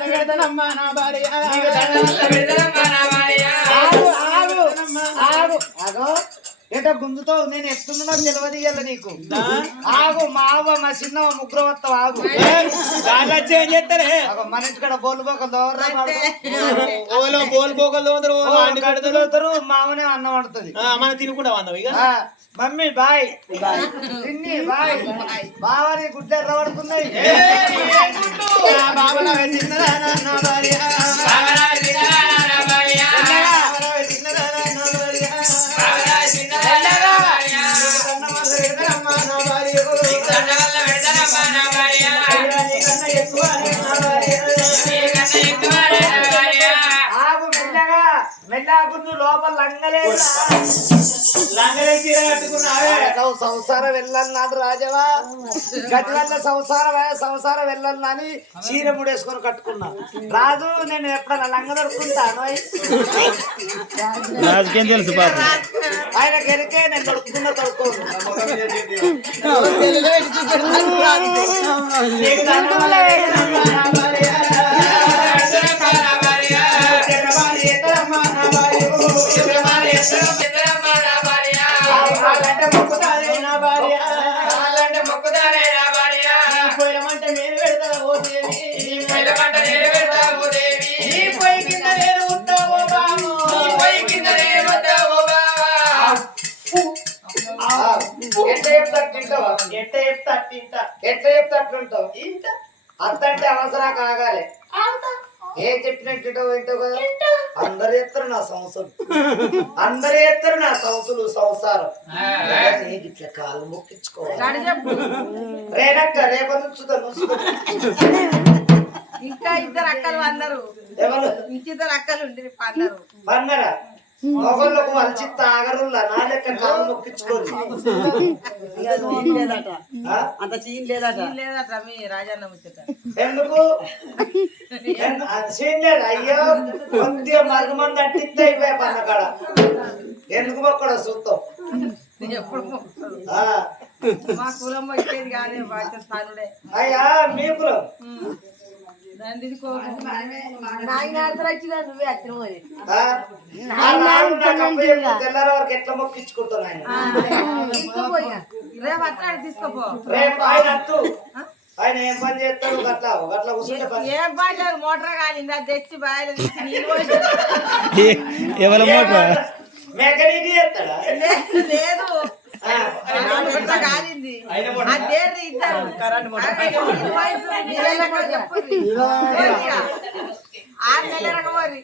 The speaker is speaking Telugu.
పెడతానమ్మా నా భార్య. ఏటో గుంజుతో నేను ఎత్తున్నా తెలియదు నీకు. ఆగు మా అవ్వ మా చిన్నవ ముగ్గురు వస్తావు ఆగు. ఏం చేస్తారే? మన ఇంటికాడ బోలు బోక దోర్రా ఓలో బోల్ బోకలు కడతారు మామనే అన్నం వండుతుంది. ఆ, మనం తినుకుంటా వందాం ఇక. Mummy bye. తిన్ని బాయ్. బావారి గుడ్డ రవడుకున్నాయి ఆ, బాబలా నువ్వు లోపల లంగలేదు లంగలే చీర కట్టుకున్నావే సంసారం వెళ్ళన్నాడు రాజవా. గతి వల్ల సంసారం సంసారం వెళ్ళాలని చీర ముడేసుకొని కట్టుకున్నా. రాజు నేను ఎప్పుడన్నా లంగ దొరుకుంటాను రాజుకేం తెలుసు పాప? ఆయన గెలికే నేను దొరుకుతున్నా దొరుకోను చెప్తా అట్లుంటావు అత్త అంటే అవసరం కాగాలి ఏం చెప్పినట్టు ఏంటో కదా? అందరు ఎత్తరు నా సంవత్సరం. అందరు ఎత్తరు నా సంవత్సరం సంసారం. ఇట్లా కాలు మొక్కించుకోవాలి. రేనక్క రేపటి నుంచి. ఇంకా ఇద్దరు అక్కలు అన్నారు ఎవరు? ఇంకిద్దరు అక్కలు ఉండి అన్నారు పన్నరా మొగళ్ళకు వలిచి తాగరుల్లా నా లెక్క కాలు మొక్కించుకోరు? అంత సీన్ లేదట. లేదట మీ రాజన్న ముచ్చట. ఎందుకు? అది చేయలేదు అయ్యో కొద్దిగా మరుగుమంది అంటిస్తే అయిపోయా పన్నకాడ ఎందుకు మొక్కడ చూస్తాం ఎప్పుడు మొక్కుతాడు. ఆ, మా కులం వచ్చేది కాదే స్థానుడే అయ్యా మీ కులం? నాకు అప్పు చెప్పు, తెల్లారి వరకు ఎట్లా మొక్కించుకుంటాను ఆయన రేపు ఆయన అత్తు. ఆయన ఏం పని చేస్తాడు గట్లా? గట్లా కూర్చుంటే పని. ఏం బాగా మోటార్ కాలింది అది తెచ్చి బాయిలు ఎవరి మోటార్? మెకానిక్ చేస్తాడా? లేదు. ఆరు నెలల మరి